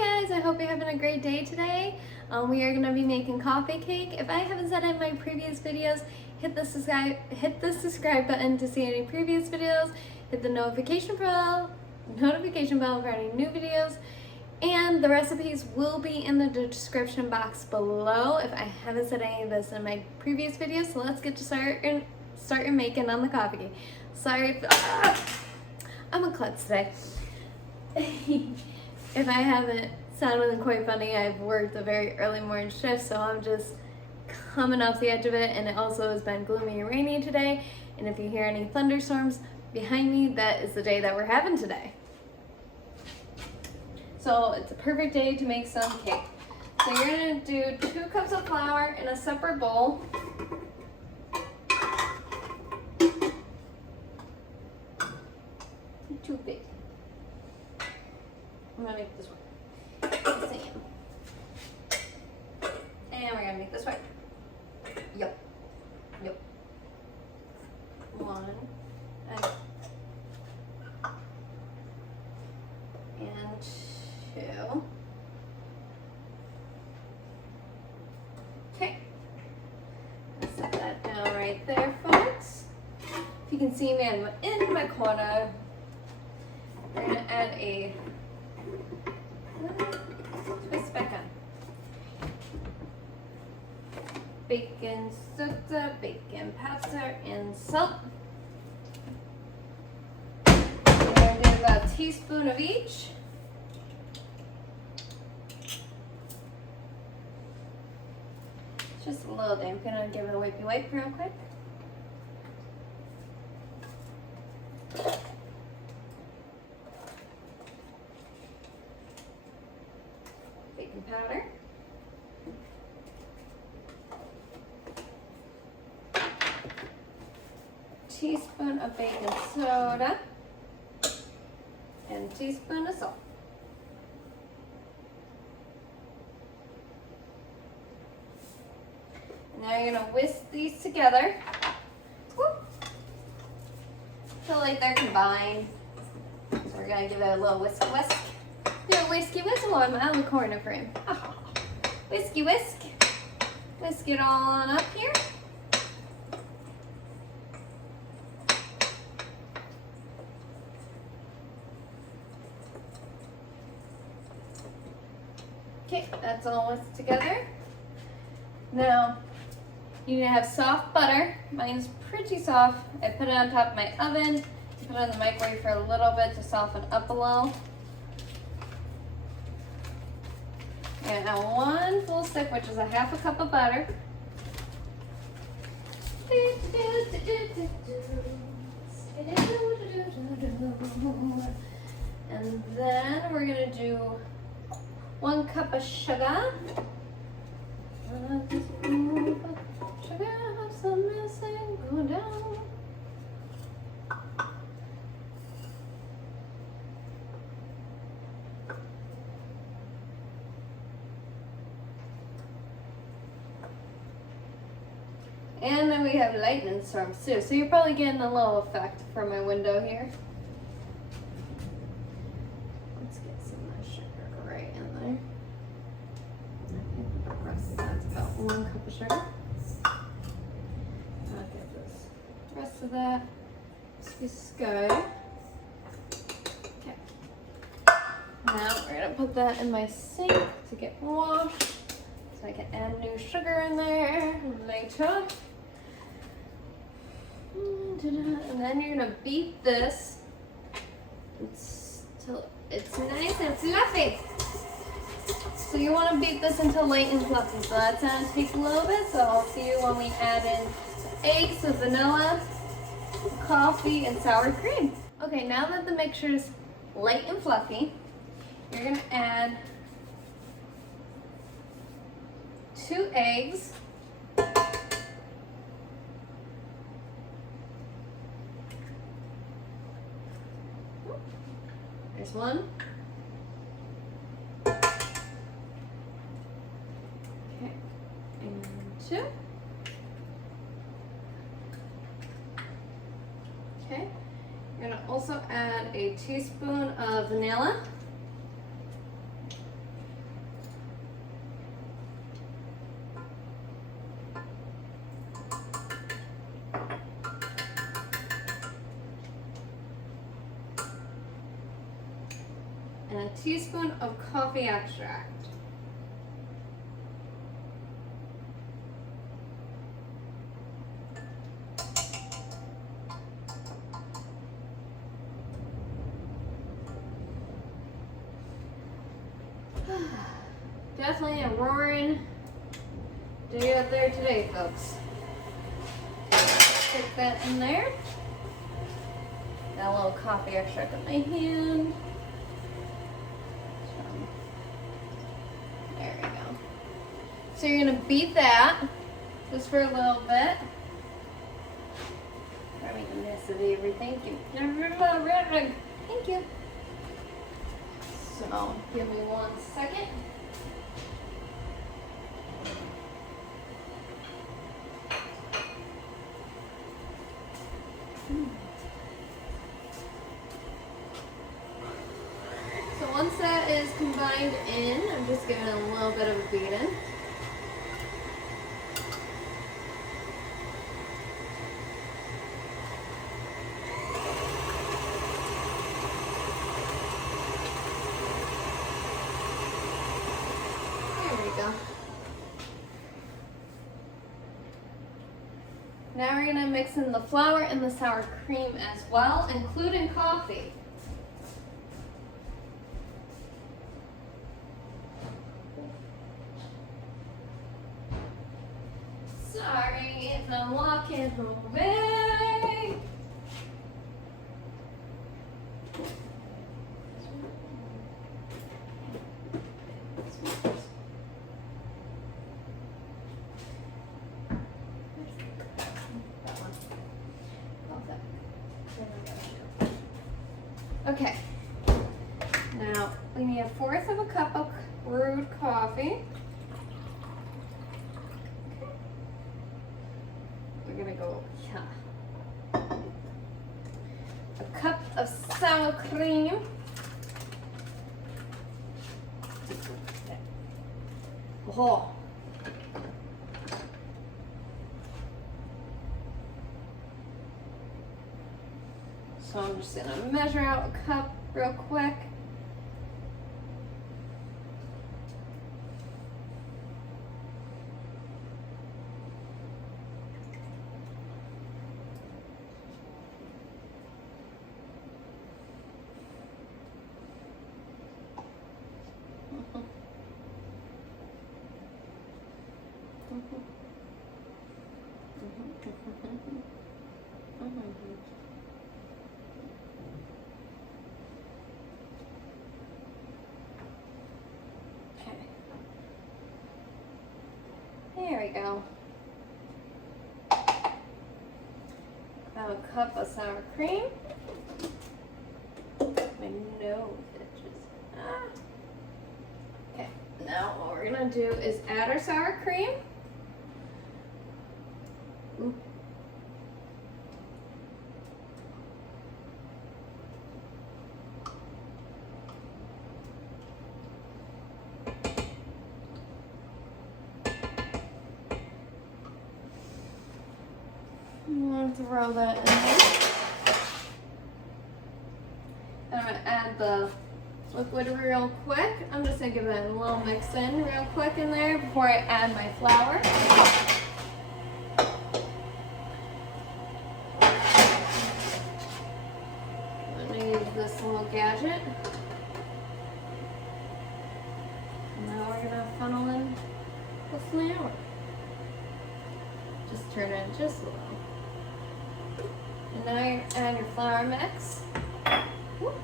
Hi guys, I hope you're having a great day today. We are going to be making coffee cake. If I haven't said in my previous videos, hit the subscribe button to see any previous videos. Hit the notification bell for any new videos. And the recipes will be in the description box below if I haven't said any of this in my previous videos. So let's get to start making on the coffee cake. Sorry, I'm a klutz today. If I haven't sounded quite funny, I've worked a very early morning shift, so I'm just coming off the edge of it, and it also has been gloomy and rainy today, and if you hear any thunderstorms behind me, that is the day that we're having today. So it's a perfect day to make some cake. So you're going to do 2 cups of flour in a separate bowl. Too big. I'm gonna make this work. Same. And we're gonna make this work. Yep. 1 and 2. Okay. Set that down right there, folks. If you can see me, I'm in my corner. We're gonna add a twist back on. Baking soda, baking powder, and salt. We're gonna do about a teaspoon of each. Just a little bit. I'm gonna give it a wipey wipe real quick. Baking powder. Teaspoon of baking soda. And a teaspoon of salt. And now you're going to whisk these together. Whoop. Feel like they're combined. So we're going to give it a little whisk. Do a whiskey whistle on my other corner frame. Oh. Whiskey whisk. Whisk it all on up here. Okay, that's all whisked together. Now, you need to have soft butter. Mine's pretty soft. I put it on top of my oven. Put it in the microwave for a little bit to soften up a little. And now 1 full stick, which is a ½ a cup of butter. And then we're gonna do 1 cup of sugar. Sugar, have some missing, go down. And then we have lightning storms too. So you're probably getting a little effect from my window here. Let's get some of that sugar right in there. That's about 1 cup of sugar. I'll get this rest of that. This good. Okay. Now we're gonna put that in my sink to get washed. So I can add new sugar in there later. And then you're gonna beat this until it's nice and fluffy. So you want to beat this until light and fluffy. So that's gonna take a little bit. So I'll see you when we add in eggs, the vanilla, coffee, and sour cream. Okay, now that the mixture is light and fluffy, you're gonna add 2 eggs. There's 1. Okay, and 2. Okay, you're gonna also add a teaspoon of vanilla. a teaspoon of coffee extract. Definitely a roaring day out there today, folks. Stick that in there. Got a little coffee extract in my hand. There we go. So you're gonna beat that just for a little bit. Try to make a mess of everything. Thank you. So give me 1 second. So once that is combined in, I'm just giving it a little bit of a beating. Now we're going to mix in the flour and the sour cream as well, including coffee. Sorry if I'm walking away. Okay, now we need 1/4 of a cup of brewed coffee. Okay. We're gonna go, a cup of sour cream. Oh. So I'm just gonna measure out a cup real quick. There we go. About a cup of sour cream. My nose itches. Okay, now what we're gonna do is add our sour cream. Ooh. I'm going to throw that in there. I'm going to add the liquid real quick. I'm just going to give it a little mix in real quick in there before I add my flour. I'm going to use this little gadget. And now we're going to funnel in the flour. Just turn it just a little. And now you add your flour mix. Whoop.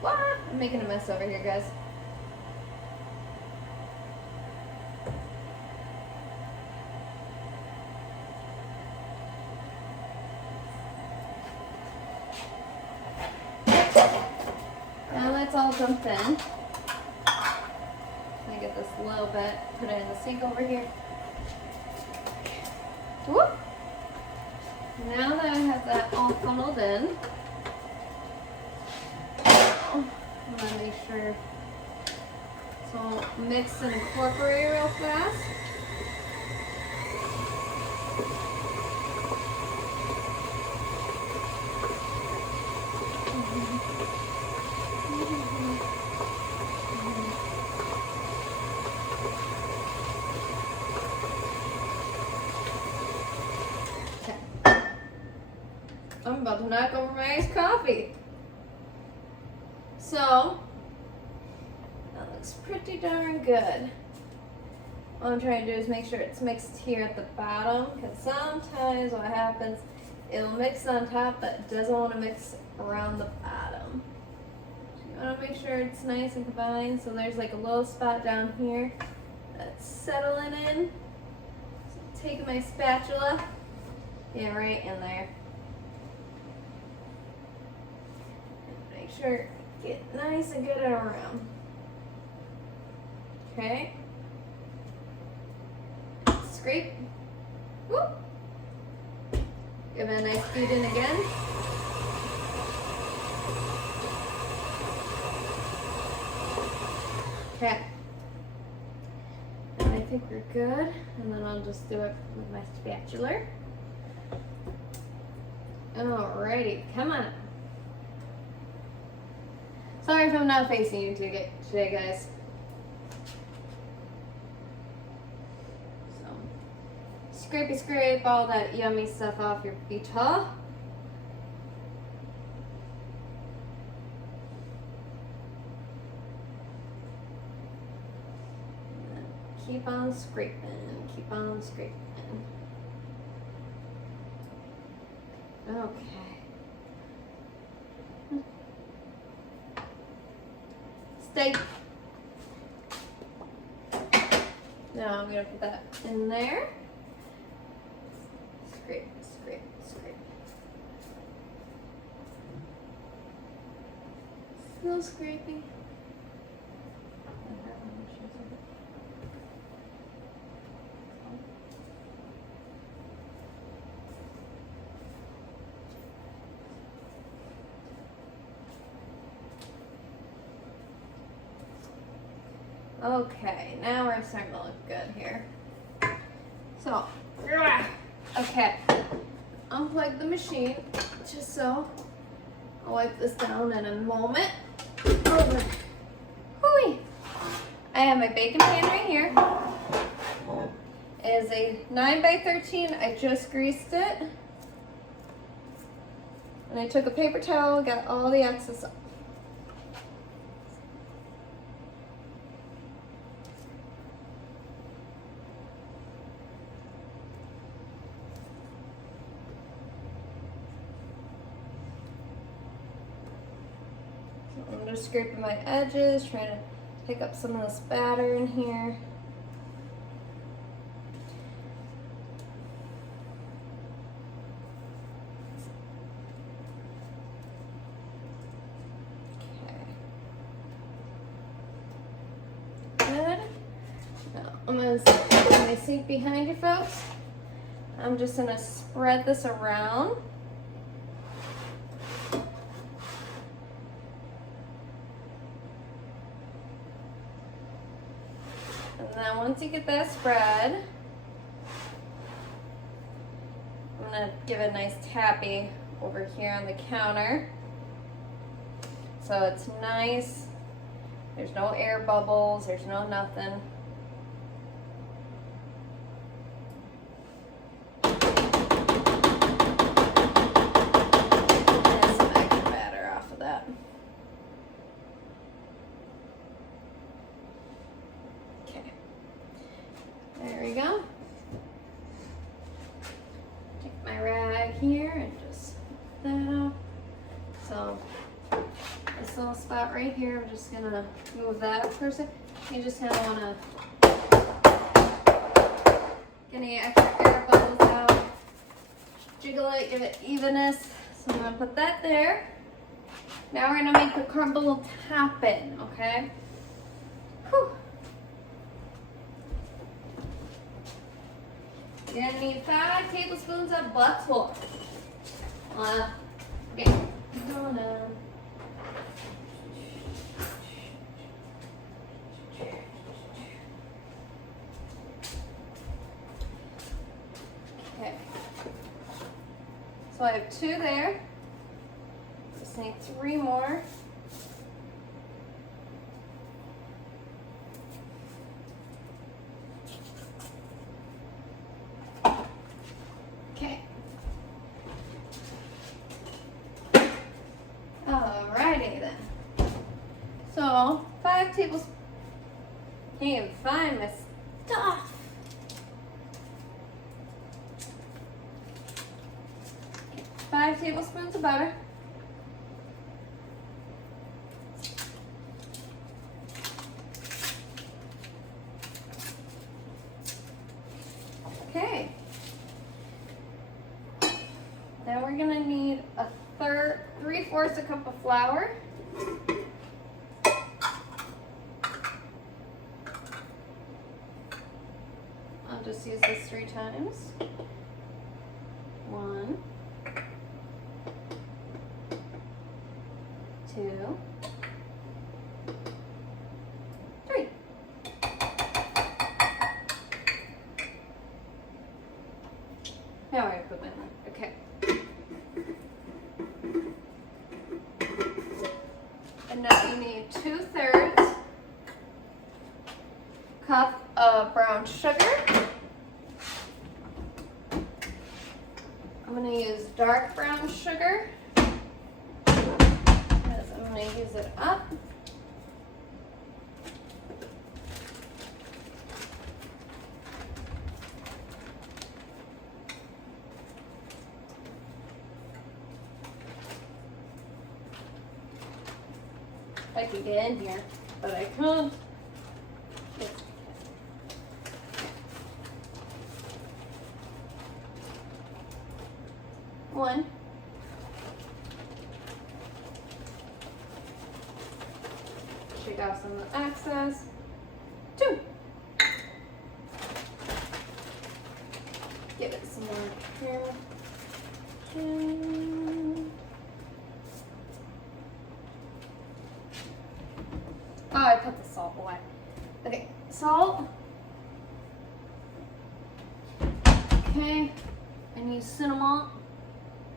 What? I'm making a mess over here, guys. It's all dumped in. I'm gonna get this a little bit, put it in the sink over here. Whoop. Now that I have that all funneled in, I'm gonna make sure it's all mix and incorporate real fast. I'm about to knock over my iced coffee. So, that looks pretty darn good. All I'm trying to do is make sure it's mixed here at the bottom, because sometimes what happens, it'll mix on top, but it doesn't want to mix around the bottom. So you want to make sure it's nice and combined. So there's like a little spot down here that's settling in. So taking my spatula, get right in there. Make sure get nice and good and around. Okay. Scrape. Whoop. Give it a nice beat in again. Okay. And I think we're good. And then I'll just do it with my spatula. Alrighty, come on. Sorry if I'm not facing you today, guys. So, scrape all that yummy stuff off your pita. Keep on scraping, keep on scraping. Okay. Stay. Now I'm gonna put that in there. Scrape, scrape, scrape. Still scraping. Okay, now we're starting to look good here. So, okay, unplug the machine, just so. I'll wipe this down in a moment. Over. Hooey! I have my baking pan right here. It is a 9x13. I just greased it. And I took a paper towel, got all the excess off. I'm just scraping my edges, trying to pick up some of this batter in here. Okay. Good. Now I'm going to put my sink behind you folks. I'm just going to spread this around. And then once you get that spread, I'm going to give it a nice tappy over here on the counter. So it's nice. There's no air bubbles, there's no nothing. And some extra batter off of that. There we go. Take my rag here and just put that up. So this little spot right here, I'm just gonna move that for a second. You just kind of wanna get any extra air bubbles out. Jiggle it, give it evenness. So I'm gonna put that there. Now we're gonna make the crumble topping, okay? Whew. You're gonna need 5 tablespoons of butter. Okay, going down. Okay. So I have 2 there. Just need 3 more. Okay. Alrighty then. So 5 tablespoons. Can't even find my stuff. Okay. 5 tablespoons of butter. Okay. Then we're gonna need a 3/4 a cup of flour. I'll just use this 3 times. 1, 2, 3. Now I put my line. Okay. And now you need 2/3 cup of brown sugar. I'm going to use dark brown sugar because I'm going to use it up. I can get in here, but I can't. One. Shake off some of the excess. 2. Give it some more here. 2. Oh, I put the salt away. Okay, salt. Okay, I need cinnamon.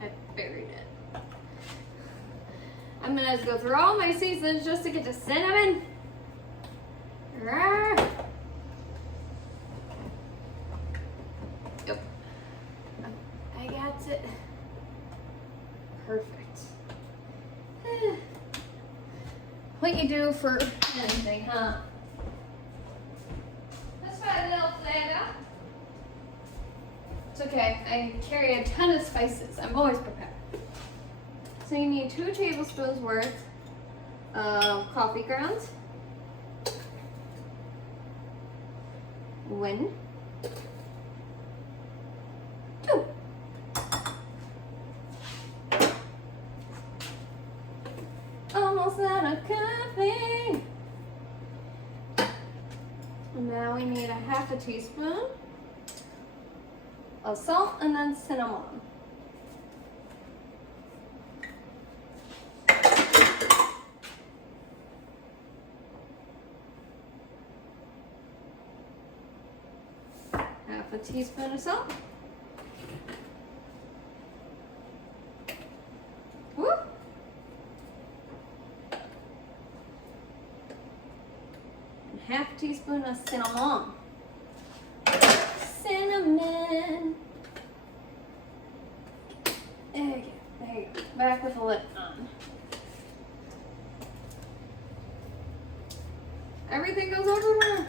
I buried it. I'm gonna go through all my seasons just to get to cinnamon. Yep. I got it. Perfect. What you do for anything, huh? Let's try a little flavor. It's okay. I carry a ton of spices. I'm always prepared. So you need 2 tablespoons worth of coffee grounds. 1, 2. Almost out of coffee. And now we need a 1/2 teaspoon of salt and then cinnamon. Half a teaspoon of salt. Woo! And 1/2 teaspoon of cinnamon. Cinnamon. There you go. There you go. Back with the lid on. Everything goes everywhere.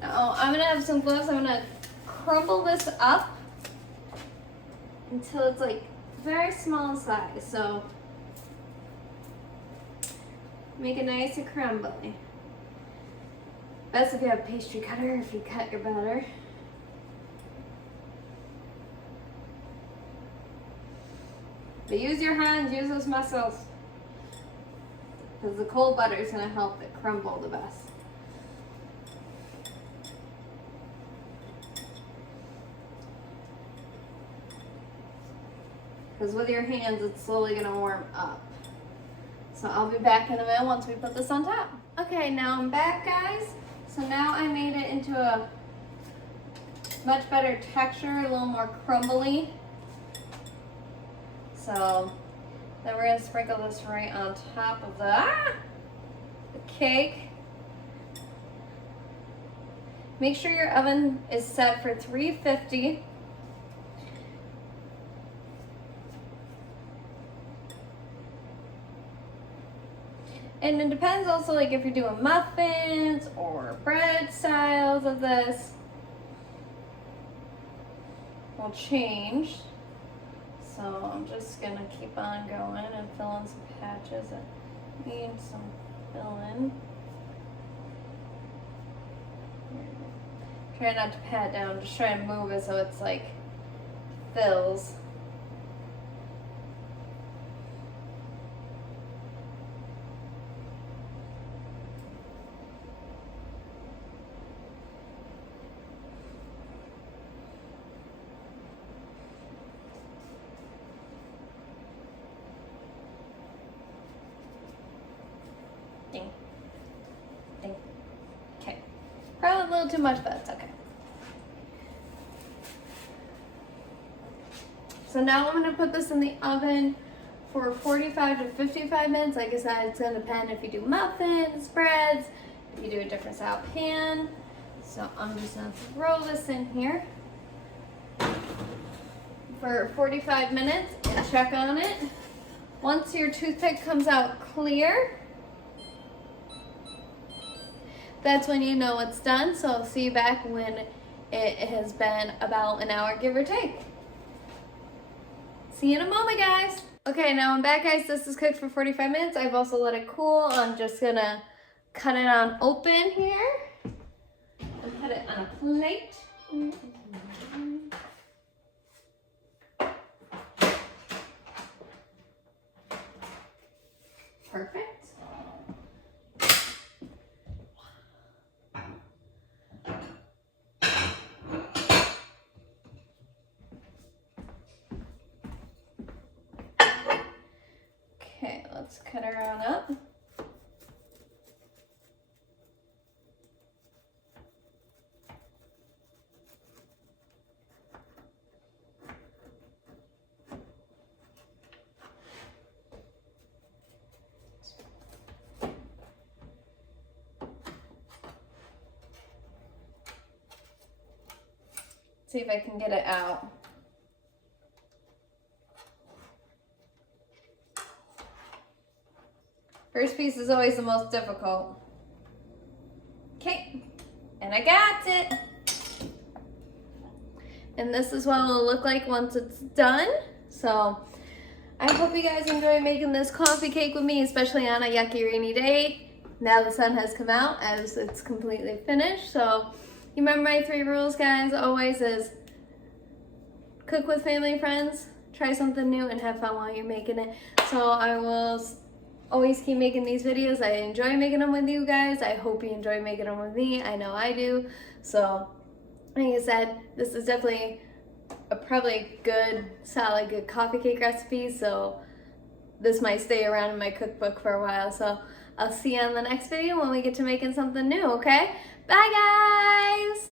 Now I'm gonna have some gloves. I'm gonna crumble this up until it's like very small size. So make it nice and crumbly. Best if you have a pastry cutter if you cut your batter. But use your hands, use those muscles. Because the cold butter is going to help it crumble the best. because with your hands it's slowly gonna warm up. So I'll be back in a minute once we put this on top. Okay, now I'm back, guys. So now I made it into a much better texture, a little more crumbly. So then we're gonna sprinkle this right on top of the cake. Make sure your oven is set for 350. And it depends also, like, if you're doing muffins or bread styles of this will change. So I'm just gonna keep on going and fill in some patches that need some filling. Try not to pat down, just try and move it so it's like fills. Ding. Ding. Okay. Probably a little too much, but it's okay. So now I'm going to put this in the oven for 45 to 55 minutes. Like I said, it's going to depend if you do muffins, breads, if you do a different style pan. So I'm just going to throw this in here for 45 minutes and check on it. Once your toothpick comes out clear, that's when you know it's done. So I'll see you back when it has been about an hour, give or take. See you in a moment, guys. Okay, now I'm back, guys. This is cooked for 45 minutes. I've also let it cool. I'm just gonna cut it on open here and put it on a plate. Perfect. Okay, let's cut her on up. See if I can get it out. First piece is always the most difficult. Okay, and I got it. And this is what it'll look like once it's done. So I hope you guys enjoy making this coffee cake with me, especially on a yucky rainy day. Now the sun has come out as it's completely finished. So you remember my 3 rules, guys, always is cook with family and friends, try something new, and have fun while you're making it. So I will always keep making these videos. I enjoy making them with you guys. I hope you enjoy making them with me. I know I do. So like I said, this is definitely a probably good, solid, good coffee cake recipe. So this might stay around in my cookbook for a while. So I'll see you on the next video when we get to making something new, okay? Bye, guys!